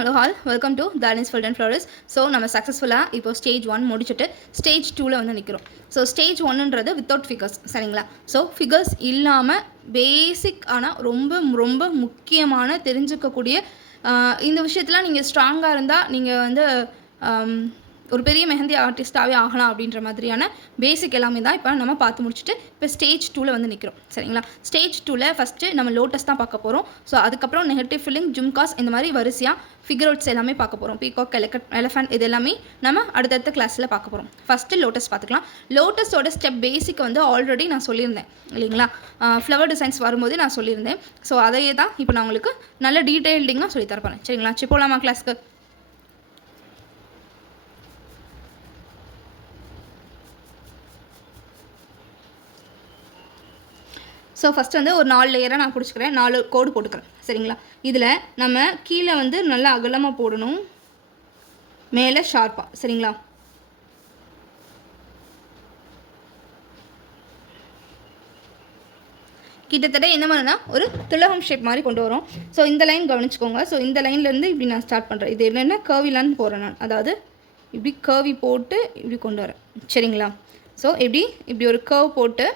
hello all, welcome to Darlings Food and Flowers. So நம்ம சக்ஸஸ்ஃபுல்லாக இப்போ ஸ்டேஜ் 1 முடிச்சுட்டு ஸ்டேஜ் 2ல் வந்து நிற்கிறோம். ஸோ ஸ்டேஜ் 1ன்றது வித்தவுட் ஃபிகர்ஸ், சரிங்களா? ஸோ ஃபிகர்ஸ் இல்லாமல் பேசிக் ஆனால் ரொம்ப ரொம்ப முக்கியமான தெரிஞ்சுக்கக்கூடிய இந்த விஷயத்தில் நீங்கள் ஸ்ட்ராங்காக இருந்தால் நீங்கள் வந்து ஒரு பெரிய மெஹந்தி ஆர்டிஸ்ட்டாகவே ஆகலாம் அப்படின்ற மாதிரியான பேசிக் எல்லாமே தான் இப்போ நம்ம பார்த்து முடிச்சுட்டு இப்போ ஸ்டேஜ் 2ல் வந்து நிற்கிறோம், சரிங்களா? ஸ்டேஜ் 2ல் ஃபஸ்ட்டு நம்ம லோட்டஸ் தான் பார்க்க போகிறோம். ஸோ அதுக்கப்புறம் நெகட்டிவ் ஃபில்லிங், ஜும்காஸ், இந்த மாதிரி வரிசையாக ஃபிகரோட்ஸ் எல்லாமே பார்க்க போகிறோம். பீகாக், எலஃபண்ட், இது எல்லாமே நம்ம அடுத்தடுத்த கிளாஸில் பார்க்க போகிறோம். ஃபஸ்ட்டு லோட்டஸ் பார்த்துக்கலாம். லோட்டஸோட ஸ்டெப் பேசிக் வந்து ஆல்ரெடி நான் சொல்லியிருந்தேன் இல்லைங்களா? ஃப்ளவர் டிசைன்ஸ் வரும்போது நான் சொல்லியிருந்தேன். ஸோ அதையே தான் இப்போ நான் உங்களுக்கு நல்ல டீட்டெயில்டிங்காக சொல்லி தரப்போகிறேன், சரிங்களா? சரி, போகலாமா கிளாஸ்க்கு? ஸோ ஃபஸ்ட்டு வந்து ஒரு 4 லேயராக நான் பிடிச்சிக்கிறேன், 4 கோடு போட்டுக்கிறேன், சரிங்களா? இதில் நம்ம கீழே வந்து நல்லா அகலமாக போடணும், மேலே ஷார்ப்பாக, சரிங்களா? கிட்டத்தட்ட என்ன மாதிரினா ஒரு திலகம் ஷேப் மாதிரி கொண்டு வரும். ஸோ இந்த லைன் கவனிச்சுக்கோங்க. ஸோ இந்த லைன்லேருந்து இப்படி நான் ஸ்டார்ட் பண்ணுறேன். இது என்னென்னா கர்விலான்னு போகிறேன் நான், அதாவது இப்படி கர்வி போட்டு இப்படி கொண்டு வரேன், சரிங்களா? ஸோ இப்படி ஒரு கர்வ் போட்டு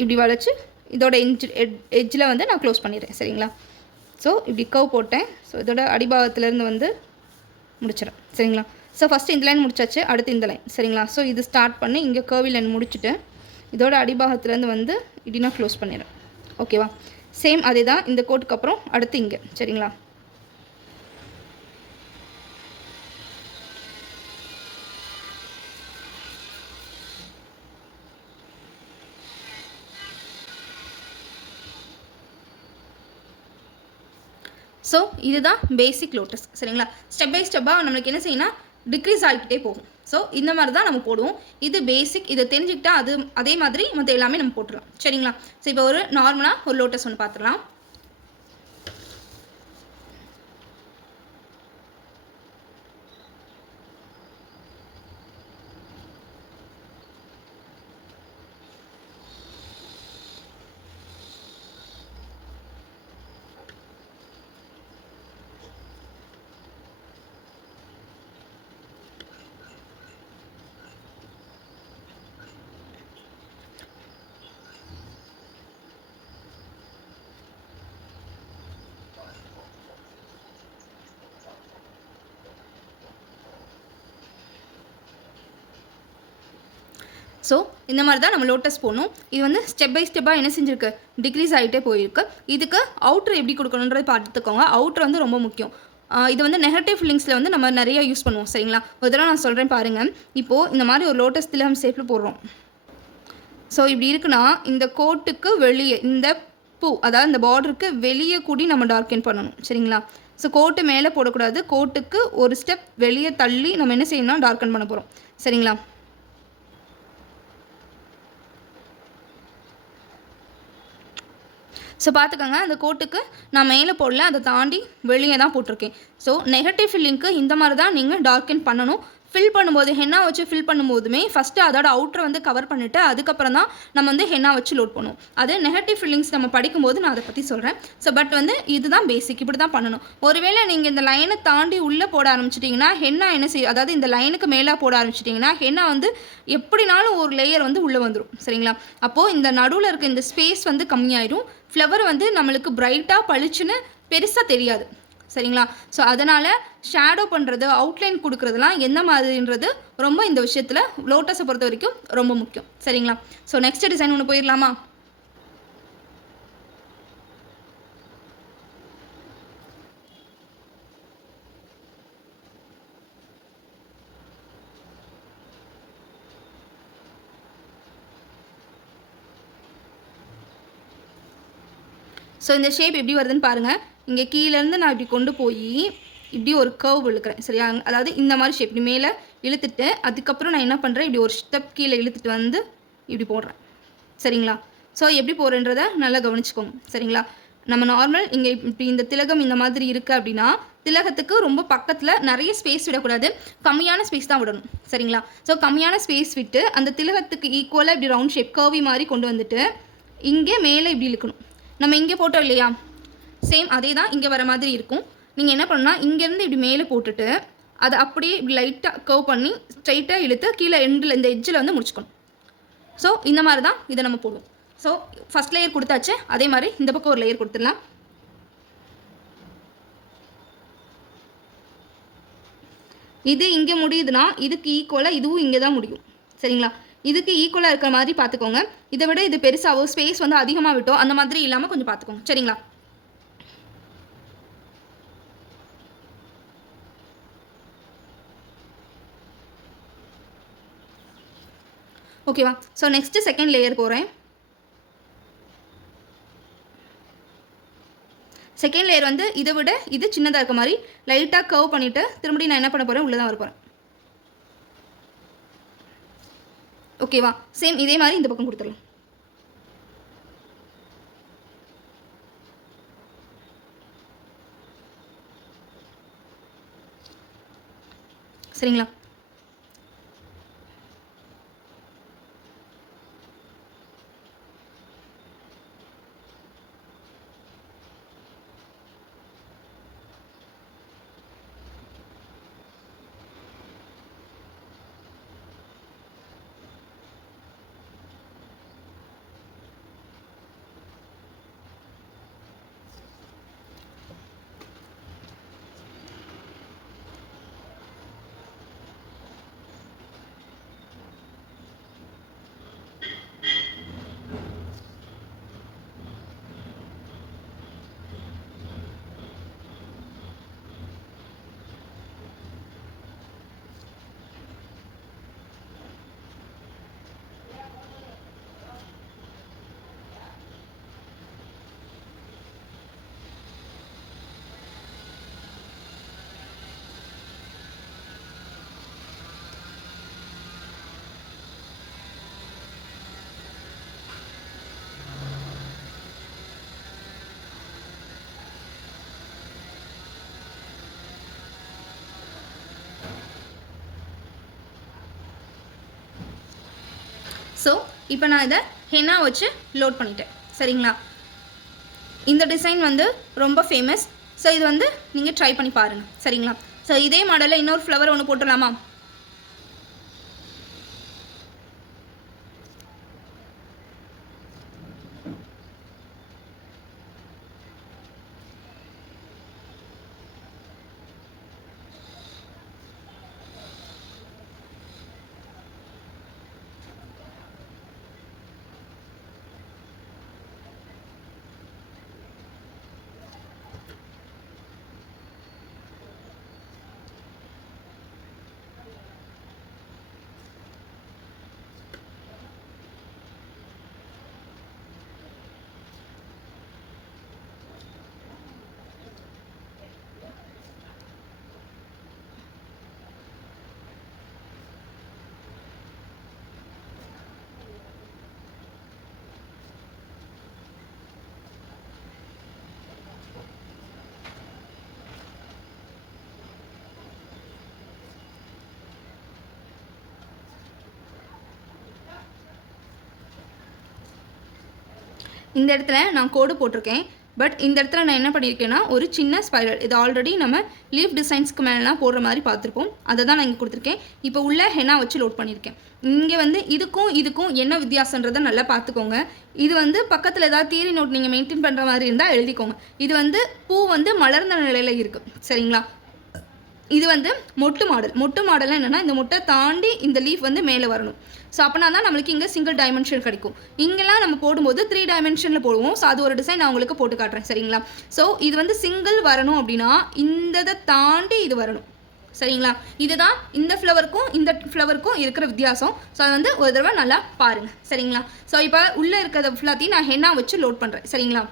இப்படி வளைச்சி இதோட எட்ஜில் வந்து நான் க்ளோஸ் பண்ணிடுறேன், சரிங்களா? ஸோ இப்படி கர்வ் போட்டேன். ஸோ இதோட அடிபாகத்துலேருந்து வந்து முடிச்சிடறேன், சரிங்களா? ஸோ ஃபஸ்ட்டு இந்த லைன் முடிச்சாச்சு, அடுத்து இந்த லைன், சரிங்களா? ஸோ இது ஸ்டார்ட் பண்ணி இங்கே கர்வி லைன் முடிச்சுட்டு இதோட அடிபாகத்துலேருந்து வந்து இப்படி நான் க்ளோஸ் பண்ணிடுறேன், ஓகேவா? சேம் அதே தான் இந்த கோட்டுக்கு அப்புறம் அடுத்து இங்கே, சரிங்களா? ஸோ இதுதான் பேசிக் லோட்டஸ், சரிங்களா? ஸ்டெப் பை ஸ்டெப்பாக நம்மளுக்கு என்ன செய்யணும், டிக்ரீஸ் ஆகிக்கிட்டே போகும். ஸோ இந்த மாதிரி தான் நம்ம போடுவோம். இது பேசிக், இதை தெரிஞ்சுக்கிட்டா அதே மாதிரி மற்ற எல்லாமே நம்ம போட்டுடலாம், சரிங்களா? ஸோ இப்போ ஒரு நார்மலாக ஒரு லோட்டஸ் ஒன்று பார்த்துடலாம். ஸோ இந்த மாதிரி தான் நம்ம லோட்டஸ் போடணும். இது வந்து ஸ்டெப் பை ஸ்டெப்பாக என்ன செஞ்சுருக்கு, டிக்ரீஸ் ஆகிட்டே போயிருக்கு. இதுக்கு அவுட்ரு எப்படி கொடுக்கணுன்றது பார்த்துக்கோங்க. அவுட்ரு வந்து ரொம்ப முக்கியம். இது வந்து நெகட்டிவ் ஃபில்லிங்ஸில் வந்து நம்ம நிறைய யூஸ் பண்ணுவோம், சரிங்களா? ஒரு தடவை நான் சொல்கிறேன் பாருங்கள். இப்போது இந்த மாதிரி ஒரு லோட்டஸ் திலகம் ஷேப்பில் போடுறோம். ஸோ இப்படி இருக்குன்னா இந்த கோட்டுக்கு வெளியே, இந்த பூ அதாவது இந்த பார்டருக்கு வெளியே கூடி நம்ம டார்க்கன் பண்ணணும், சரிங்களா? ஸோ கோட்டு மேலே போடக்கூடாது, கோட்டுக்கு ஒரு ஸ்டெப் வெளியே தள்ளி நம்ம என்ன செய்யணும்னா டார்க்கன் பண்ண போகிறோம், சரிங்களா? ஸோ பார்த்துக்கோங்க, அந்த கோட்டுக்கு நான் மேலே போடல, அதை தாண்டி வெளியே தான் போட்டிருக்கேன். ஸோ நெகட்டிவ் ஃபில்லிங்க்கு இந்த மாதிரி தான் நீங்கள் டார்க்கன் பண்ணணும். ஃபில் பண்ணும்போது ஹென்னா வச்சு ஃபில் பண்ணும்போதுமே ஃபஸ்ட்டு அதோட அவுட்டரை வந்து கவர் பண்ணிவிட்டு அதுக்கப்புறம் தான் நம்ம வந்து ஹென்னா வச்சு லோட் பண்ணுவோம். அது நெகட்டிவ் ஃபில்லிங்ஸ் நம்ம படிக்கும்போது நான் அதை பற்றி சொல்கிறேன். ஸோ பட் வந்து இதுதான் பேசிக், இப்படி தான் பண்ணணும். ஒருவேளை நீங்கள் இந்த லைனை தாண்டி உள்ளே போட ஆரம்பிச்சிட்டிங்கன்னா ஹென்னா என்ன செய்யும், அதாவது இந்த லைனுக்கு மேலே போட ஆரம்பிச்சிட்டிங்கன்னா ஹென்னா வந்து எப்படினாலும் ஒரு லேயர் வந்து உள்ளே வந்துடும், சரிங்களா? அப்போது இந்த நடுவில் இருக்க இந்த ஸ்பேஸ் வந்து கம்மியாயிடும். ஃப்ளவர் வந்து நம்மளுக்கு பிரைட்டாக பளிச்சுன்னு பெருசாக தெரியாது, சரிங்களா? ஸோ அதனால் ஷேடோ பண்ணுறது, அவுட்லைன் கொடுக்குறதுலாம் எந்த மாதிரின்றது ரொம்ப இந்த விஷயத்தில் லோட்டஸை பொறுத்த வரைக்கும் ரொம்ப முக்கியம், சரிங்களா? ஸோ நெக்ஸ்ட் டிசைன் ஒன்று போயிடலாமா? ஸோ இந்த ஷேப் எப்படி வருதுன்னு பாருங்கள். இங்கே கீழேருந்து நான் இப்படி கொண்டு போய் இப்படி ஒரு கர்வ் இழுக்கிறேன், சரியா? அதாவது இந்த மாதிரி ஷேப் இப்படி மேலே இழுத்துட்டு அதுக்கப்புறம் நான் என்ன பண்ணுறேன், இப்படி ஒரு ஸ்டெப் கீழே இழுத்துட்டு வந்து இப்படி போடுறேன், சரிங்களா? ஸோ எப்படி போடுறேன்றதை நல்லா கவனிச்சுக்கோங்க, சரிங்களா? நம்ம நார்மல் இங்கே இப்படி இந்த திலகம் இந்த மாதிரி இருக்குது அப்படின்னா திலகத்துக்கு ரொம்ப பக்கத்தில் நிறைய ஸ்பேஸ் விடக்கூடாது, கம்மியான ஸ்பேஸ் தான் விடணும், சரிங்களா? ஸோ கம்மியான ஸ்பேஸ் விட்டு அந்த திலகத்துக்கு ஈக்குவலாக இப்படி ரவுண்ட் ஷேப் கர்வி மாதிரி கொண்டு வந்துட்டு இங்கே மேலே இப்படி இழுக்கணும். நம்ம இங்கே போட்டோம் இல்லையா, சேம் அதே தான் இங்கே வர மாதிரி இருக்கும். நீங்கள் என்ன பண்ணணும்னா இங்கேருந்து இப்படி மேலே போட்டுட்டு அதை அப்படியே இப்படி லைட்டாக கர்வ் பண்ணி ஸ்ட்ரைட்டாக இழுத்து கீழே எண்டில் இந்த எட்ஜில் வந்து முடிச்சுக்கணும். ஸோ இந்த மாதிரி தான் இதை நம்ம போடுவோம். ஸோ ஃபஸ்ட் லேயர் கொடுத்தாச்சு, அதே மாதிரி இந்த பக்கம் ஒரு லேயர் கொடுத்துடலாம். இது இங்கே முடியுதுன்னா இதுக்கு ஈக்குவலாக இதுவும் இங்கே தான் முடியும். சரிங்களா? இதுக்கு ஈக்குவலாக இருக்கிற மாதிரி பார்த்துக்கோங்க. இதை விட இது பெருசாகவோ ஸ்பேஸ் வந்து அதிகமாக விட்டோ அந்த மாதிரி இல்லாமல் கொஞ்சம் பார்த்துக்கோங்க. சரிங்களா? ஓகேவா? ஸோ நெக்ஸ்ட்டு செகண்ட் லேயர் போகிறேன். செகண்ட் லேயர் வந்து இதை விட இது சின்னதாக இருக்க மாதிரி லைட்டாக கர்வ் பண்ணிவிட்டு திரும்பி நான் என்ன பண்ண போகிறேன், உள்ளே தான் வர போகிறேன். ஓகேவா? சேம் இதே மாதிரி இந்த பக்கம் கொடுத்துடலாம். சரிங்களா? ஸோ இப்போ நான் இதை ஹென்னா வச்சு லோட் பண்ணிட்டேன். சரிங்களா? இந்த டிசைன் வந்து ரொம்ப ஃபேமஸ். ஸோ இது வந்து நீங்கள் ட்ரை பண்ணி பாருங்கள். சரிங்களா? ஸோ இதே மாடலில் இன்னொரு ஃப்ளவர் ஒன்று போட்டுடலாமா? இந்த இடத்துல நான் கோடு போட்டிருக்கேன். பட் இந்த இடத்துல நான் என்ன பண்ணியிருக்கேன்னா ஒரு சின்ன ஸ்பைரல், இது ஆல்ரெடி நம்ம லீஃப் டிசைன்ஸ்க்கு மேலாம் போடுற மாதிரி பார்த்துருப்போம், அதை தான் நான் இங்கே கொடுத்துருக்கேன். இப்போ உள்ள ஹென்னா வச்சு லோட் பண்ணியிருக்கேன். இங்கே வந்து இதுக்கும் என்ன வித்தியாசன்றதை நல்லா பார்த்துக்கோங்க. இது வந்து பக்கத்தில் ஏதாவது தியரி நோட் நீங்கள் மெயின்டைன் பண்ணுற மாதிரி இருந்தால் எழுதிக்கோங்க. இது வந்து பூ வந்து மலர்ந்த நிலையில் இருக்குது. சரிங்களா? இது வந்து மொட்டு மாடல் என்னென்னா இந்த மொட்டை தாண்டி இந்த லீஃப் வந்து மேலே வரணும். ஸோ அப்போனா தான் நம்மளுக்கு இங்கே சிங்கிள் டைமென்ஷன் கிடைக்கும். இங்கெல்லாம் நம்ம போடும்போது 3 டைமென்ஷனில் போடுவோம். ஸோ அது ஒரு டிசைன் நான் உங்களுக்கு போட்டு காட்டுறேன். சரிங்களா? ஸோ இது வந்து சிங்கிள் வரணும் அப்படின்னா இந்த தாண்டி இது வரணும். சரிங்களா? இதுதான் இந்த ஃப்ளவருக்கும் இருக்கிற வித்தியாசம். ஸோ அது வந்து ஒரு தடவை நல்லா பாருங்கள். சரிங்களா? ஸோ இப்போ உள்ளே இருக்கிறத ஃபுல்லாத்தையும் நான் ஹென்னா வச்சு லோட் பண்ணுறேன். சரிங்களா?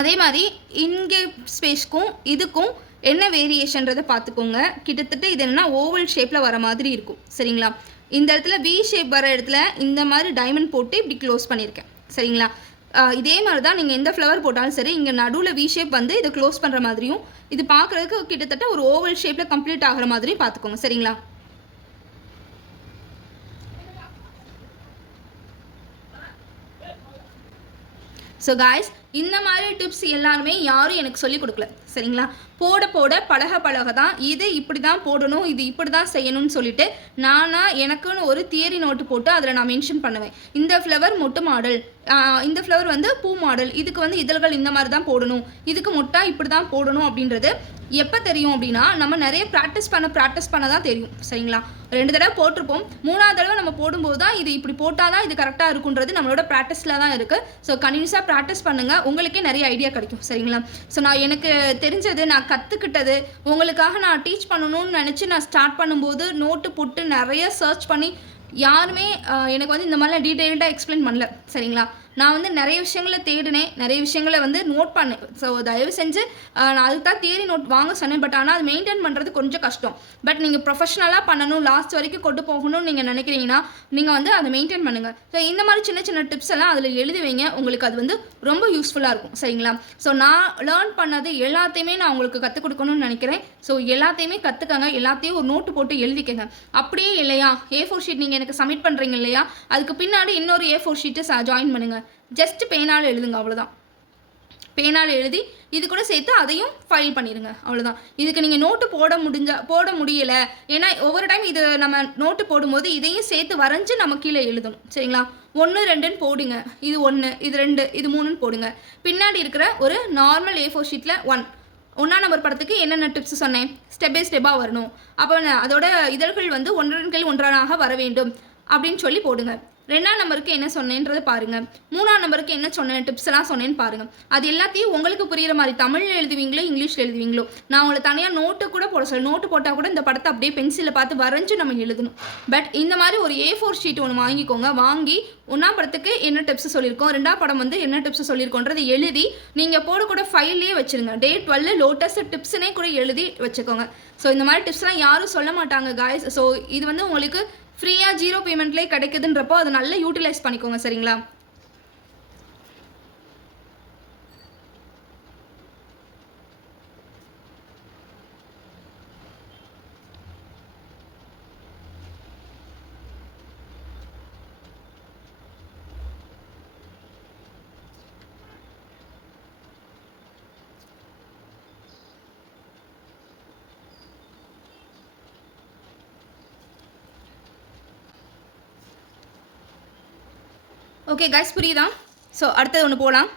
அதே மாதிரி இங்கே ஸ்பேஸ்க்கும் இதுக்கும் என்ன வேரியேஷன்றதை பார்த்துக்கோங்க. கிட்டத்தட்ட இது என்னென்னா ஓவல் ஷேப்பில் வர மாதிரி இருக்கும். சரிங்களா? இந்த இடத்துல வி ஷேப் வர இடத்துல இந்த மாதிரி டைமண்ட் போட்டு இப்படி க்ளோஸ் பண்ணியிருக்கேன். சரிங்களா? இதே மாதிரி தான் நீங்கள் எந்த ஃப்ளவர் போட்டாலும் சரி, இங்கே நடுவில் வி ஷேப் வந்து இதை க்ளோஸ் பண்ணுற மாதிரியும், இது பார்க்குறதுக்கு கிட்டத்தட்ட ஒரு ஓவல் ஷேப்பில் கம்ப்ளீட் ஆகிற மாதிரியும் பார்த்துக்கோங்க. சரிங்களா? ஸோ காய்ஸ், இந்த மாதிரி டிப்ஸ் எல்லாருமே யாரும் எனக்கு சொல்லிக் கொடுக்கல. சரிங்களா? போட போட பழக தான் இது இப்படி தான் போடணும், இது இப்படி தான் செய்யணும்னு சொல்லிட்டு நானாக எனக்குன்னு ஒரு தியரி நோட்டு போட்டு அதில் நான் மென்ஷன் பண்ணுவேன். இந்த ஃப்ளவர் மொட்டு மாடல், இந்த ஃப்ளவர் வந்து பூ மாடல், இதுக்கு வந்து இதழ்கள் இந்த மாதிரி தான் போடணும், இதுக்கு மொட்டா இப்படி தான் போடணும் அப்படின்றது எப்போ தெரியும் அப்படின்னா, நம்ம நிறைய ப்ராக்டிஸ் பண்ண தான் தெரியும். சரிங்களா? 2 தடவை போட்டிருப்போம், 3ஆவது தடவை நம்ம போடும்போது தான் இது இப்படி போட்டால் தான் இது கரெக்டாக இருக்குன்றது நம்மளோட ப்ராக்டிஸில் தான் இருக்குது. ஸோ கண்டினியூஸாக ப்ராக்டிஸ் பண்ணுங்கள், உங்களுக்கே நிறைய ஐடியா கிடைக்கும். சரிங்களா? ஸோ நான் எனக்கு தெரிஞ்சது, நான் கற்றுக்கிட்டது உங்களுக்காக நான் டீச் பண்ணணும்னு நினச்சி நான் ஸ்டார்ட் பண்ணும்போது நோட்டு போட்டு நிறைய சர்ச் பண்ணி யாருமே எனக்கு வந்து இந்த மாதிரிலாம் டீட்டெயில்டாக எக்ஸ்பிளைன் பண்ணல. சரிங்களா? நான் வந்து நிறைய விஷயங்களை தேடினேன், நிறைய விஷயங்களை வந்து நோட் பண்ணேன். ஸோ தயவு செஞ்சு நான் அதுக்கு தான் தியரி நோட் வாங்க சொன்னேன். பட் ஆனால் அது மெயின்டைன் பண்ணுறது கொஞ்சம் கஷ்டம். பட் நீங்கள் ப்ரொஃபஷனலாக பண்ணணும், லாஸ்ட் வரைக்கும் கொண்டு போகணும்னு நீங்கள் நினைக்கிறீங்கன்னா நீங்கள் வந்து அதை மெயின்டைன் பண்ணுங்கள். ஸோ இந்த மாதிரி சின்ன சின்ன டிப்ஸ் எல்லாம் அதில் எழுதி வைங்க, உங்களுக்கு அது வந்து ரொம்ப யூஸ்ஃபுல்லாக இருக்கும். சரிங்களா? ஸோ நான் லேர்ன் பண்ணது எல்லாத்தையுமே நான் உங்களுக்கு கற்றுக் கொடுக்கணும்னு நினைக்கிறேன். ஸோ எல்லாத்தையுமே கற்றுக்கங்க, எல்லாத்தையும் ஒரு நோட்டு போட்டு எழுதிக்கங்க. அப்படியே இல்லையா, A4 ஷீட் நீங்கள் எனக்கு சப்மிட் பண்ணுறீங்க இல்லையா, அதுக்கு பின்னாடி இன்னொரு A4 ஷீட்டு ஜாயின் பண்ணுங்கள். ஜஸ்ட் பேனால் எழுதுங்க, அவ்வளோதான். பேனால் எழுதி இது கூட சேர்த்து அதையும் ஃபைல் பண்ணிடுங்க, அவ்வளோதான். இதுக்கு நீங்கள் நோட்டு போட முடியலை, ஏன்னா ஒவ்வொரு டைம் இது நம்ம நோட்டு போடும்போது இதையும் சேர்த்து வரைஞ்சி நம்ம கீழே எழுதணும். சரிங்களா? 1 2ன்னு போடுங்க, இது 1, இது 2, இது 3ன்னு போடுங்க. பின்னாடி இருக்கிற ஒரு நார்மல் A4 ஷீட்டில் 1ஆம் நம்பர் படத்துக்கு என்னென்ன டிப்ஸ் சொன்னேன், ஸ்டெப் பை ஸ்டெப்பாக வரணும், அப்போ அதோட இதழ்கள் வந்து ஒன்றன் கீழ் ஒன்றாக வர வேண்டும் அப்படின்னு சொல்லி போடுங்க. 2ஆம் நம்பருக்கு என்ன சொன்னேன்றது பாருங்கள். 3ஆம் நம்பருக்கு என்ன சொன்னேன், டிப்ஸ் எல்லாம் சொன்னேன்னு பாருங்கள். அது எல்லாத்தையும் உங்களுக்கு புரிகிற மாதிரி தமிழில் எழுதுவீங்களோ இங்கிலீஷில் எழுதுவீங்களோ, நான் உங்களை தனியாக நோட்டு கூட போட சொல்ல, நோட்டு போட்டால் கூட இந்த படத்தை அப்படியே பென்சிலில் பார்த்து வரைஞ்சி நம்ம எழுதணும். பட் இந்த மாதிரி ஒரு A4 ஷீட் ஒன்று வாங்கிக்கோங்க. வாங்கி 1ஆம் படத்துக்கு என்ன டிப்ஸ் சொல்லியிருக்கோம், 2ஆம் படம் வந்து என்ன டிப்ஸ் சொல்லியிருக்கோன்றது எழுதி நீங்கள் போடக்கூட ஃபைல்லையே வச்சுருங்க. டே 12 லோட்டஸ் டிப்ஸ்னே கூட எழுதி வச்சுக்கோங்க. ஸோ இந்த மாதிரி டிப்ஸ்லாம் யாரும் சொல்ல மாட்டாங்க காய்ஸ். ஸோ இது வந்து உங்களுக்கு ஃப்ரீயாக 0 பேமெண்ட்லேயே கிடைக்குதுன்றப்போ அதை நல்லா யூட்டிலைஸ் பண்ணிக்கோங்க. சரிங்களா? ஓகே கைஸ், புரியுதா? ஸோ அடுத்தது ஒன்று போகலாம்.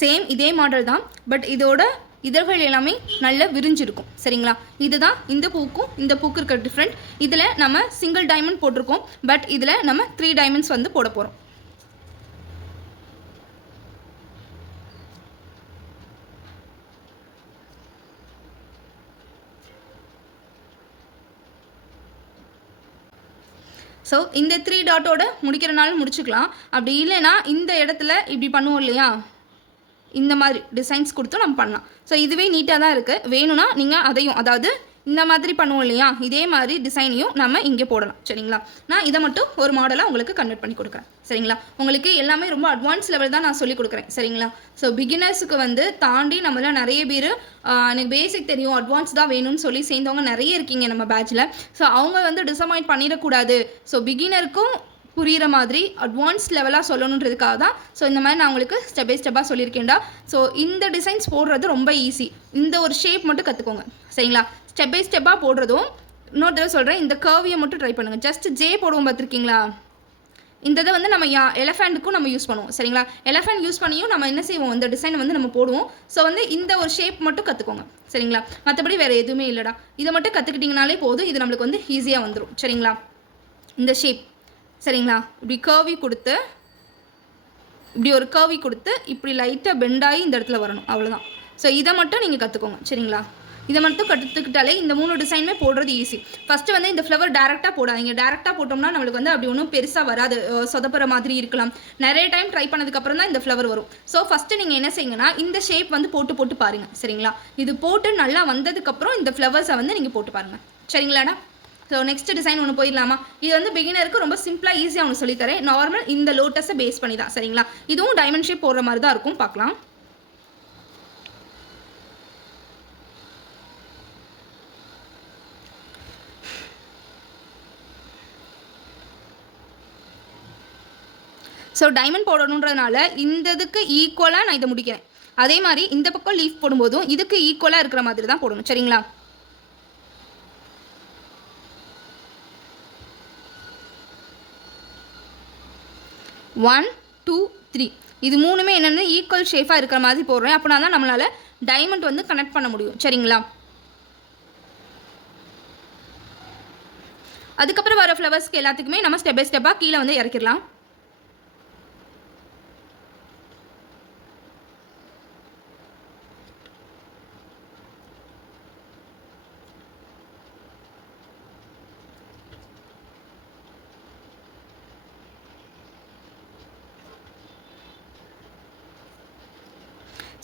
சேம் இதே மாடல் தான், பட் இதோட இதழ்கள் எல்லாமே நல்லா விரிஞ்சிருக்கும். சரிங்களா? இதுதான் இந்த பூக்கும் இந்த பூக்கு இருக்கிற டிஃப்ரெண்ட். இதில் நம்ம சிங்கிள் டைமண்ட் போட்டிருக்கோம், பட் இதில் நம்ம 3 டைமண்ட்ஸ் வந்து போட போகிறோம். ஸோ இந்த 3 டாட்டோட முடிக்கிறனாலும் முடிச்சுக்கலாம். அப்படி இல்லைன்னா இந்த இடத்துல இப்படி பண்ணுவோம் இல்லையா, இந்த மாதிரி டிசைன்ஸ் கொடுத்து நம்ம பண்ணலாம். ஸோ இதுவே நீட்டாக தான் இருக்குது. வேணும்னா நீங்கள் அதையும், அதாவது இந்த மாதிரி பண்ணுவோம் இல்லையா, இதே மாதிரி டிசைனையும் நம்ம இங்கே போடலாம். சரிங்களா, நான் இதை மட்டும் ஒரு மாடலாக உங்களுக்கு கன்வெர்ட் பண்ணி கொடுக்குறேன். சரிங்களா, உங்களுக்கு எல்லாமே ரொம்ப அட்வான்ஸ் லெவல் தான் நான் சொல்லி கொடுக்குறேன். சரிங்களா, ஸோ பிகினர்ஸுக்கு வந்து தாண்டி நம்மள நிறைய பேர் எனக்கு பேசிக் தெரியும், அட்வான்ஸ் தான் வேணும்னு சொல்லி சேர்ந்தவங்க நிறைய இருக்கீங்க நம்ம பேட்சில். ஸோ அவங்க வந்து டிசப்பாயிண்ட் பண்ணிடக்கூடாது. ஸோ பிகினருக்கும் புரிகிற மாதிரி அட்வான்ஸ் லெவலாக சொல்லணுன்றதுக்காக தான் ஸோ இந்த மாதிரி நான் உங்களுக்கு ஸ்டெப் பை ஸ்டெப்பாக சொல்லியிருக்கேன்டா. ஸோ இந்த டிசைன்ஸ் போடுறது ரொம்ப ஈஸி. இந்த ஒரு ஷேப் மட்டும் கற்றுக்கோங்க. சரிங்களா, ஸ்டெப் பை ஸ்டெப்பாக போடுறதும் இன்னொரு தடவை சொல்கிறேன், இந்த கர்வியை மட்டும் ட்ரை பண்ணுங்கள். ஜஸ்ட் ஜே போடுவோம் பார்த்துருக்கீங்களா, இந்த இதை வந்து நம்ம எலஃபேண்ட்டுக்கும் நம்ம யூஸ் பண்ணுவோம். சரிங்களா, எலஃபேண்ட் யூஸ் பண்ணியும் நம்ம என்ன செய்வோம், இந்த டிசைன் வந்து நம்ம போடுவோம். ஸோ வந்து இந்த ஒரு ஷேப் மட்டும் கற்றுக்கோங்க. சரிங்களா, மற்றபடி வேறு எதுவுமே இல்லைடா. இதை மட்டும் கற்றுக்கிட்டிங்கனாலே போதும், இது நம்மளுக்கு வந்து ஈஸியாக வந்துடும். சரிங்களா, இந்த ஷேப். சரிங்களா, இப்படி கர்வி கொடுத்து, இப்படி ஒரு கர்வி கொடுத்து, இப்படி லைட்டாக பெண்டாகி இந்த இடத்துல வரணும், அவ்வளோதான். ஸோ இதை மட்டும் நீங்கள் கற்றுக்கோங்க. சரிங்களா, இதை மட்டும் கற்றுக்கிட்டாலே இந்த 3 டிசைனுமே போடுறது ஈஸி. ஃபஸ்ட்டு வந்து இந்த ஃப்ளவர் டேரெக்டாக போடாதீங்க. டேரெக்டாக போட்டோம்னா நம்மளுக்கு வந்து அப்படி ஒன்றும் பெருசாக வராது, சொதப்புற மாதிரி இருக்கலாம். நிறைய டைம் ட்ரை பண்ணதுக்கப்புறம் தான் இந்த ஃப்ளவர் வரும். ஸோ ஃபஸ்ட்டு நீங்கள் என்ன செய்யுங்கன்னா, இந்த ஷேப் வந்து போட்டு பாருங்கள். சரிங்களா, இது போட்டு நல்லா வந்ததுக்கப்புறம் இந்த ஃப்ளவர்ஸை வந்து நீங்கள் போட்டு பாருங்கள். சரிங்களாடா. ஸோ நெக்ஸ்ட் டிசைன் ஒன்று போயிடலாமா. இது வந்து பிகினருக்கு ரொம்ப சிம்பிளாக ஈஸியாக ஒன்று சொல்லித்தரேன். நார்மல் இந்த லோட்டஸை பேஸ் பண்ணி தான். சரிங்களா, இதுவும் டைமண்ட் ஷேப் போடுற மாதிரி தான் இருக்கும். பார்க்கலாம். ஸோ டைமண்ட் போடணுன்றதுனால இந்த இதுக்கு ஈக்குவலாக நான் இதை முடிக்கிறேன். அதே மாதிரி இந்த பக்கம் லீஃப் போடும்போதும் இதுக்கு ஈக்குவலாக இருக்கிற மாதிரி தான் போடணும். சரிங்களா, ஒன் 2 3 இது 3மே என்னென்ன ஈக்குவல் ஷேப்பாக இருக்கிற மாதிரி போடுறேன். அப்படின்னா தான் நம்மளால் டைமண்ட் வந்து கனெக்ட் பண்ண முடியும். சரிங்களா, அதுக்கப்புறம் வர ஃப்ளவர்ஸ்க்கு எல்லாத்துக்குமே நம்ம ஸ்டெப் பை ஸ்டெப்பாக கீழே வந்து இறக்கிடலாம்.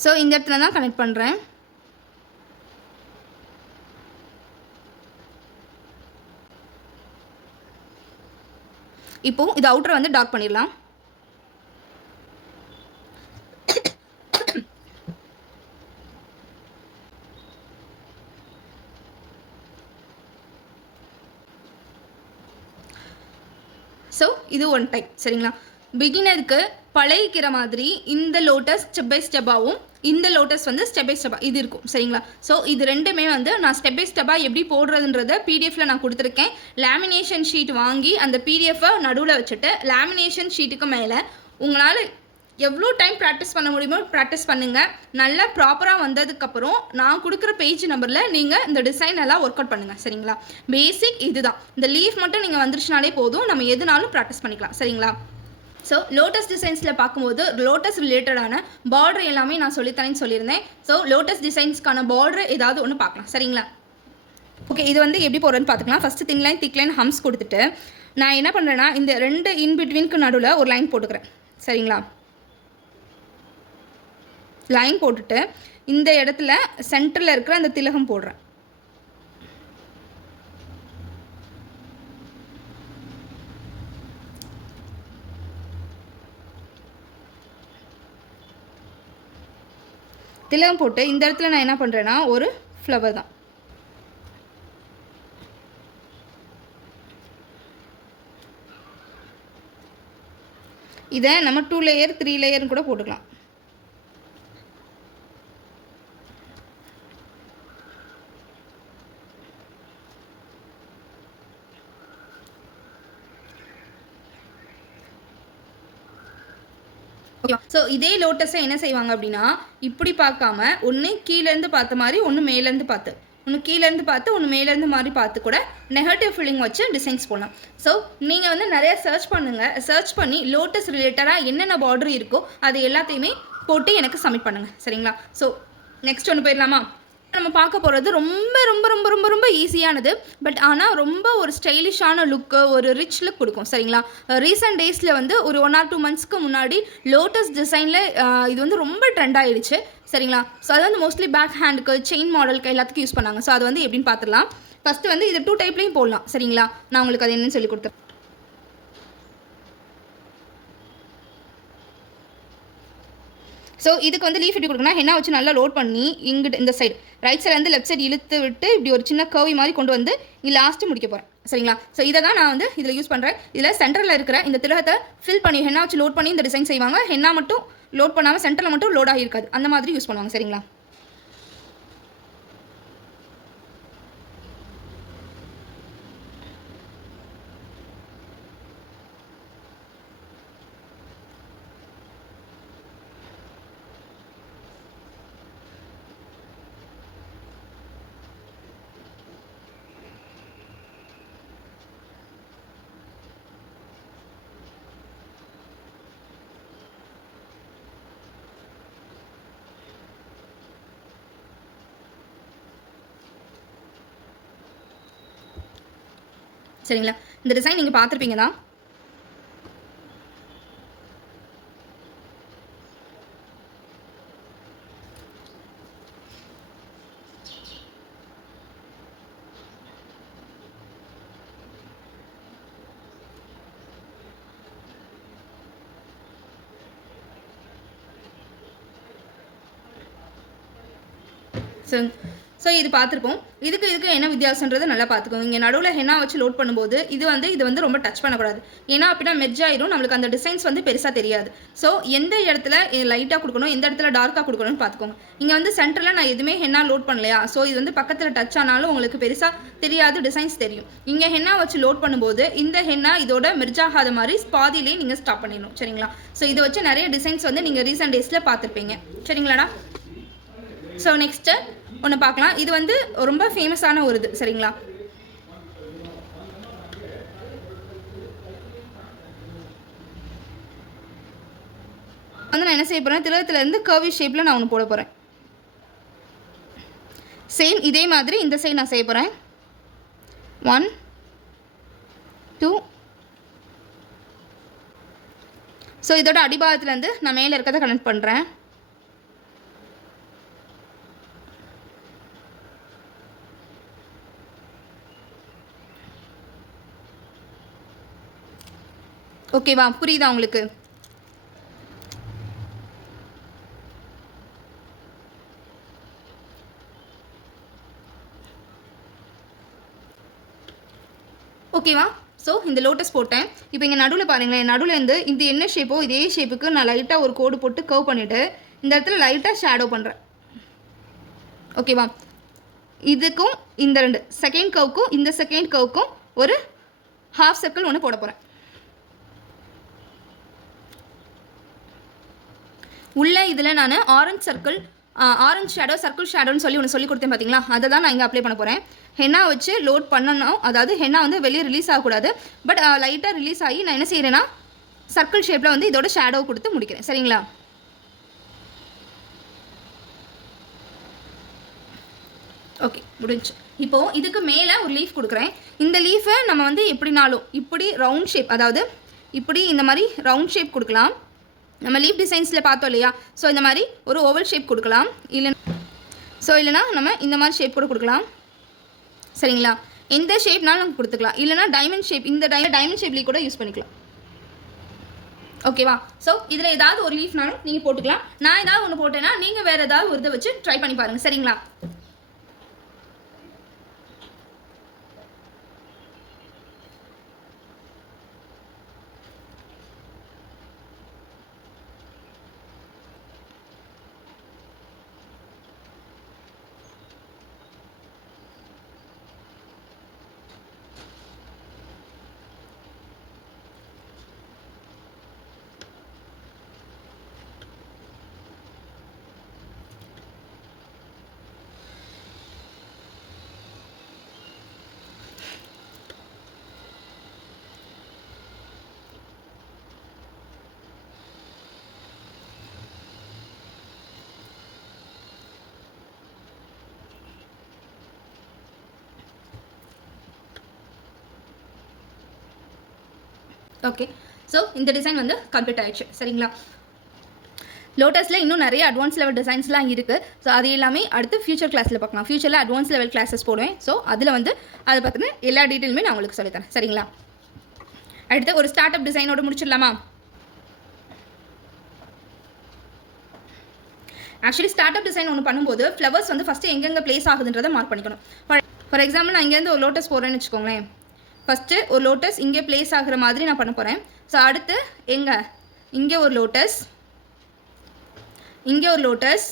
ஸோ இந்த இடத்துல தான் கனெக்ட் பண்ணுறேன். இப்போது இது அவுட்டரை வந்து டார்க் பண்ணிடலாம். ஸோ இது ஒன் டைப். சரிங்களா, பிகினருக்கு பழகிக்கிற மாதிரி இந்த லோட்டஸ் ஸ்டெப் பை ஸ்டெப்பாகவும் இந்த லோட்டஸ் வந்து ஸ்டெப் பை ஸ்டெப்பாக இது இருக்கும். சரிங்களா, ஸோ இது ரெண்டுமே வந்து நான் ஸ்டெப் பை ஸ்டெப்பாக எப்படி போடுறதுன்றத பிடிஎஃப்பில் நான் கொடுத்துருக்கேன். லேமினேஷன் ஷீட் வாங்கி அந்த பிடிஎஃப்பை நடுவில் வச்சுட்டு லேமினேஷன் ஷீட்டுக்கு மேலே உங்களால் எவ்வளோ டைம் ப்ராக்டிஸ் பண்ண முடியுமோ ப்ராக்டிஸ் பண்ணுங்கள். நல்லா ப்ராப்பராக வந்ததுக்கப்புறம் நான் கொடுக்குற பேஜ் நம்பரில் நீங்கள் இந்த டிசைன் எல்லாம் ஒர்க் அவுட் பண்ணுங்கள். சரிங்களா, பேசிக் இதுதான். இந்த லீஃப் மட்டும் நீங்கள் வந்துருச்சுனாலே போதும், நம்ம எதுனாலும் ப்ராக்டிஸ் பண்ணிக்கலாம். சரிங்களா, ஸோ லோட்டஸ் டிசைன்ஸில் பார்க்கும்போது லோட்டஸ் ரிலேட்டடான பார்டர் எல்லாமே நான் சொல்லித்தரேன்னு சொல்லியிருந்தேன். ஸோ லோட்டஸ் டிசைன்ஸ்க்கான பார்டர் ஏதாவது ஒன்று பார்க்கலாம். சரிங்களா, ஓகே, இது வந்து எப்படி போடுறதுன்னு பார்த்துக்கலாம். First thin line thick line ஹம்ஸ் கொடுத்துட்டு நான் என்ன பண்ணுறேன்னா, இந்த 2 இன்பிட்வீனுக்கு நடுவில் ஒரு லைன் போட்டுக்கிறேன். சரிங்களா, லைன் போட்டுட்டு இந்த இடத்துல சென்டரில் இருக்கிற அந்த திலகம் போடுறேன். திலகம் போட்டு இந்த இடத்துல நான் என்ன பண்ணுறேன்னா ஒரு ஃப்ளவர் தான். இதை நம்ம 2 லேயர் 3 லேயர்னு கூட போட்டுக்கலாம். ஸோ இதே லோட்டஸை என்ன செய்வாங்க அப்படின்னா, இப்படி பார்க்காம ஒன்று கீழேருந்து பார்த்த மாதிரி, ஒன்று மேலேருந்து பார்த்து, ஒன்று கீழேருந்து பார்த்து, ஒன்று மேலேருந்து மாதிரி பார்த்து கூட நெகட்டிவ் ஃபில்லிங் வச்சு டிசைன்ஸ் போடலாம். ஸோ நீங்கள் வந்து நிறையா சர்ச் பண்ணுங்கள். சர்ச் பண்ணி லோட்டஸ் ரிலேட்டடாக என்னென்ன பார்டர் இருக்கோ அது எல்லாத்தையுமே போட்டு எனக்கு சப்மிட் பண்ணுங்கள். சரிங்களா, ஸோ நெக்ஸ்ட் ஒன்று போயிடலாமா. நம்ம பார்க்க போகிறது ரொம்ப ரொம்ப ரொம்ப ரொம்ப ரொம்ப ஈஸியானது. பட் ஆனால் ரொம்ப ஒரு ஸ்டைலிஷான லுக்கு, ஒரு ரிச் லுக் கொடுக்கும். சரிங்களா? ரீசெண்ட் டேஸில் வந்து ஒரு 1 or 2 monthsக்கு முன்னாடி லோட்டஸ் டிசைனில் இது வந்து ரொம்ப ட்ரெண்ட் ஆயிடுச்சு. சரிங்களா? ஸோ அது வந்து மோஸ்ட்லி பேக் ஹேண்டுக்கு, செயின் மாடலுக்கு எல்லாத்துக்கும் யூஸ் பண்ணாங்க. ஸோ அது வந்து எப்படின்னு பார்த்துடலாம். ஃபஸ்ட்டு வந்து இது 2 டைப்லையும் போடலாம். சரிங்களா? நான் உங்களுக்கு அது என்னன்னு சொல்லி கொடுத்தேன். ஸோ இதுக்கு வந்து லீஃப் எப்படி கொடுக்கணும், ஹென்னா வச்சு நல்லா லோட் பண்ணி இங்கிட்டு இந்த சைடு ரைட் சைட்லேருந்து லெஃப்ட் சைடு இழுத்து விட்டு இப்படி ஒரு சின்ன கர்வி மாதிரி கொண்டு வந்து லாஸ்ட்டு முடிக்க போகிறேன். சரிங்களா? ஸோ இதை தான் நான் வந்து இதில் யூஸ் பண்ணுறேன். இதில் சென்டரில் இருக்கிற இந்த திலகத்தை ஃபில் பண்ணி ஹென்னா வச்சு லோட் பண்ணி இந்த டிசைன் செய்வாங்க. ஹென்னா மட்டும் லோட் பண்ணாமல் சென்டரில் மட்டும் லோட் ஆகியிருக்காது. அந்த மாதிரி யூஸ் பண்ணுவாங்க. சரிங்களா? சரிங்களா? இந்த டிசைன் நீங்கள் பார்த்துருப்பீங்க தான். ஸோ இது பார்த்துருப்போம். இதுக்கு என்ன வித்தியாசன்றதை நல்லா பார்த்துக்கோங்க. இங்கே நடுவில் ஹென்னா வச்சு லோட் பண்ணும்போது இது வந்து ரொம்ப டச் பண்ணக்கூடாது. ஏன்னா அப்படின்னா மெர்ஜ் ஆயிரும், நம்மளுக்கு அந்த டிசைன்ஸ் வந்து பெருசாக தெரியாது. ஸோ எந்த இடத்துல லைட்டாக கொடுக்கணும், எந்த இடத்துல டார்க்காக கொடுக்கணும்னு பார்த்துக்கோங்க. இங்கே வந்து சென்டரில் நான் எதுவுமே ஹென்னா லோட் பண்ணலையா, ஸோ இது வந்து பக்கத்தில் டச் ஆனாலும் உங்களுக்கு பெருசாக தெரியாது, டிசைன்ஸ் தெரியும். இங்கே ஹென்னா வச்சு லோட் பண்ணும்போது இந்த ஹென்னா இதோட மெர்ஜ் ஆகாத மாதிரி பாதியிலேயே நீங்கள் ஸ்டாப் பண்ணிடணும். சரிங்களா? ஸோ இதை வச்சு நிறைய டிசைன்ஸ் வந்து நீங்கள் ரீசெண்ட் டேஸில் பார்த்துருப்பீங்க. சரிங்களாடா? ஸோ நெக்ஸ்ட்டு ஒன்று பார்க்கலாம். இது வந்து ரொம்ப ஃபேமஸான ஒரு இது. சரிங்களா? வந்து நான் என்ன செய்ய போகிறேன், திலகத்துலேருந்து கர்வி ஷேப்பில் நான் ஒன்று போட போகிறேன். சேம் இதே மாதிரி இந்த சைடு நான் செய்ய போகிறேன். 1 2. ஸோ இதோட அடிபாகத்துலேருந்து நான் மேலே இருக்கிறத கனெக்ட் பண்ணுறேன். ஓகேவா? புரியுதா உங்களுக்கு? ஓகேவா? ஸோ இந்த லோட்டஸ் போட்டேன். இப்போ இங்கே நடுவில் பாருங்களேன், நடுவில் இருந்து இந்த என்ன ஷேப்போ இதே ஷேப்புக்கு நான் லைட்டாக ஒரு கோடு போட்டு கர்வ் பண்ணிவிட்டு இந்த இடத்துல லைட்டாக ஷேடோ பண்ணுறேன். ஓகேவா? இதுக்கும் இந்த 2 செகண்ட் கர்வுக்கும் இந்த செகண்ட் கர்வுக்கும் ஒரு ஹாஃப் சர்க்கிள் ஒன்று போட போகிறேன். உள்ள இதில் நான் orange circle, orange shadow, circle ஷேடோன்னு சொல்லி ஒன்று சொல்லி கொடுத்தேன் பார்த்தீங்களா? அதை தான் நான் இங்கே அப்ளை பண்ண போகிறேன். ஹென்னா வச்சு லோட் பண்ணணும், அதாவது ஹென்னா வந்து வெளியே ரிலீஸ் ஆகக்கூடாது. பட் லைட்டாக ரிலீஸ் ஆகி நான் என்ன செய்கிறேன்னா சர்க்கிள் ஷேப்பில் வந்து இதோட ஷேடோ கொடுத்து முடிக்கிறேன். சரிங்களா? ஓகே, முடிஞ்சு. இப்போது இதுக்கு மேலே ஒரு லீஃப் கொடுக்குறேன். இந்த லீஃபை நம்ம வந்து எப்படினாலும் இப்படி ரவுண்ட் ஷேப், அதாவது இப்படி இந்த மாதிரி ரவுண்ட் ஷேப் கொடுக்கலாம். நம்ம லீஃப் டிசைன்ஸில் பார்த்தோம் இல்லையா? ஸோ இந்த மாதிரி ஒரு ஓவல் ஷேப் கொடுக்கலாம். இல்லைனா நம்ம இந்த மாதிரி ஷேப் கூட கொடுக்கலாம். சரிங்களா? எந்த ஷேப்னாலும் நம்ம கொடுத்துக்கலாம். இல்லைனா டைமண்ட் ஷேப், இந்த டைமண்ட் ஷேப்லேயே கூட யூஸ் பண்ணிக்கலாம். ஓகேவா? ஸோ இதில் ஏதாவது ஒரு லீஃப்னாலும் நீங்கள் போட்டுக்கலாம். நான் ஏதாவது ஒன்று போட்டேன்னா நீங்கள் வேறு ஏதாவது ஒரு இதை வச்சு ட்ரை பண்ணி பாருங்கள். சரிங்களா? ஓகே, ஸோ இந்த டிசைன் வந்து கம்ப்ளீட் ஆயிடுச்சு. சரிங்களா? லோட்டஸில் இன்னும் நிறைய அட்வான்ஸ் லெவல் டிசைன்ஸ்லாம் இருக்குது. ஸோ அது எல்லாமே அடுத்து ஃபியூச்சர் கிளாஸில் பார்க்கலாம். ஃபியூச்சரில் அட்வான்ஸ் லெவல் கிளாஸஸ் போடுவேன். ஸோ அதில் வந்து அதை பார்த்தினா எல்லா டீட்டெயிலுமே நான் உங்களுக்கு சொல்லித்தரேன். சரிங்களா? அடுத்து ஒரு ஸ்டார்ட் அப் டிசைனோட முடிச்சிடலாமா? ஆக்சுவலி ஸ்டார்ட் அப் டிசைன் ஒன்று பண்ணும்போது ஃப்ளவர்ஸ் வந்து ஃபஸ்ட்டு எங்கெங்கே பிளேஸ் ஆகுதுன்றதை மார்க் பண்ணிக்கணும். ஃபார் எக்ஸாம்பிள் நான் இங்கேருந்து ஒரு லோட்டஸ் போடுறேன்னு வச்சுக்கோங்களேன். ஃபஸ்ட்டு ஒரு லோட்டஸ் இங்கே பிளேஸ் ஆகிற மாதிரி நான் பண்ண போகிறேன். ஸோ அடுத்து எங்கே இங்கே ஒரு லோட்டஸ், இங்கே ஒரு லோட்டஸ்,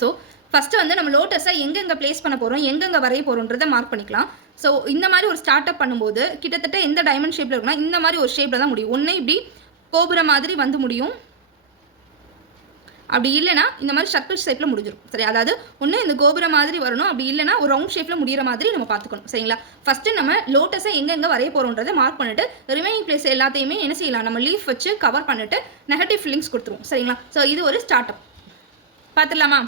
ஸோ ஃபஸ்ட்டு வந்து நம்ம லோட்டஸை எங்கெங்கே பிளேஸ் பண்ண போகிறோம், எங்கெங்கே வரைய போகிறோன்றதை மார்க் பண்ணிக்கலாம். ஸோ இந்த மாதிரி ஒரு ஸ்டார்ட் அப் பண்ணும்போது கிட்டத்தட்ட எந்த டைமண்ட் ஷேப்பில் இருக்குன்னா இந்த மாதிரி ஒரு ஷேப்பில் தான் முடியும். ஒன்று இப்படி கோபுர மாதிரி வந்து முடியும், அப்படி இல்லைனா இந்த மாதிரி சர்க்கிள் ஷேப்பில் முடிஞ்சிடும். சரி, அதாவது ஒன்று இந்த கோபுரம் மாதிரி வரணும், அப்படி இல்லைனா ஒரு ரவுண்ட் ஷேப்பில் முடிகிற மாதிரி நம்ம பார்த்துக்கணும். சரிங்களா? ஃபஸ்ட்டு நம்ம லோட்டஸை எங்கெங்கே வரைய போகிறோன்றதை மார்க் பண்ணிட்டு ரிமைனிங் பிளேஸ் எல்லாத்தையுமே என்ன செய்யலாம், நம்ம லீஃப் வச்சு கவர் பண்ணிட்டு நெகட்டிவ் ஃபில்லிங்ஸ் கொடுத்துருவோம். சரிங்களா? ஸோ இது ஒரு ஸ்டார்ட் அப். பார்த்துடலாமா?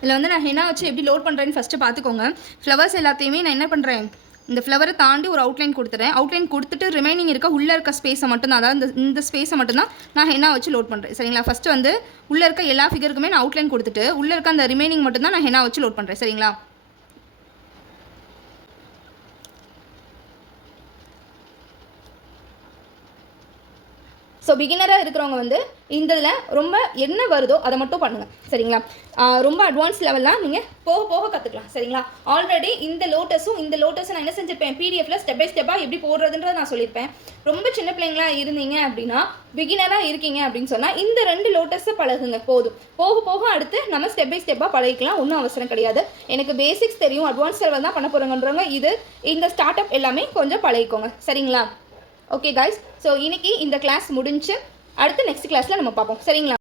இதில் வந்து நான் ஹெனா வச்சு எப்படி லோட் பண்ணுறேன்னு ஃபஸ்ட்டு பார்த்துக்கோங்க. ஃப்ளவர்ஸ் எல்லாத்தையுமே நான் என்ன பண்ணுறேன், இந்த ஃப்ளவரை தாண்டி ஒரு அவுட்லைன் கொடுத்துறேன். அவுட்லைன் கொடுத்துட்டு ரிமைனிங் இருக்க உள்ளே இருக்க ஸ்பேஸை மட்டும்தான், அதாவது இந்த ஸ்பேஸை மட்டும்தான் நான் ஹெனா வச்சு லோட் பண்ணுறேன். சரிங்களா? ஃபஸ்ட்டு வந்து உள்ளே இருக்க எல்லா ஃபிகருக்குமே நான் அவுட்லைன் கொடுத்துட்டு உள்ளே இருக்க அந்த ரிமைனிங் மட்டும்தான் நான் ஹெனா வச்சு லோட் பண்ணுறேன். சரிங்களா? ஸோ பிகினராக இருக்கிறவங்க வந்து இந்த இதில் ரொம்ப என்ன வருதோ அதை மட்டும் பண்ணுங்கள். சரிங்களா? ரொம்ப அட்வான்ஸ் லெவல்லாம் நீங்கள் போக போக கற்றுக்கலாம். சரிங்களா? ஆல்ரெடி இந்த லோட்டஸும் நான் என்ன செஞ்சுருப்பேன், பிடிஎஃப்ல ஸ்டெப் பை ஸ்டெப்பாக எப்படி போடுறதுன்றதை நான் சொல்லியிருப்பேன். ரொம்ப சின்ன பிள்ளைங்களாக இருந்தீங்க அப்படின்னா, பிகினராக இருக்கீங்க அப்படின்னு சொன்னால் இந்த 2 லோட்டஸை பழகுங்க போதும். போக போக அடுத்து நம்ம ஸ்டெப் பை ஸ்டெப்பாக பழகிக்கலாம். ஒன்றும் அவசரம் கிடையாது. எனக்கு பேசிக்ஸ் தெரியும், அட்வான்ஸ் லெவல் தான் பண்ண போகிறோங்கன்றவங்க இந்த ஸ்டார்ட் அப் எல்லாமே கொஞ்சம் பழகிக்கோங்க. சரிங்களா? ஓகே காய்ஸ், ஸோ இன்னைக்கு இந்த கிளாஸ் முடிஞ்சு அடுத்து நெக்ஸ்ட் கிளாஸில் நம்ம பார்ப்போம். சரிங்களா?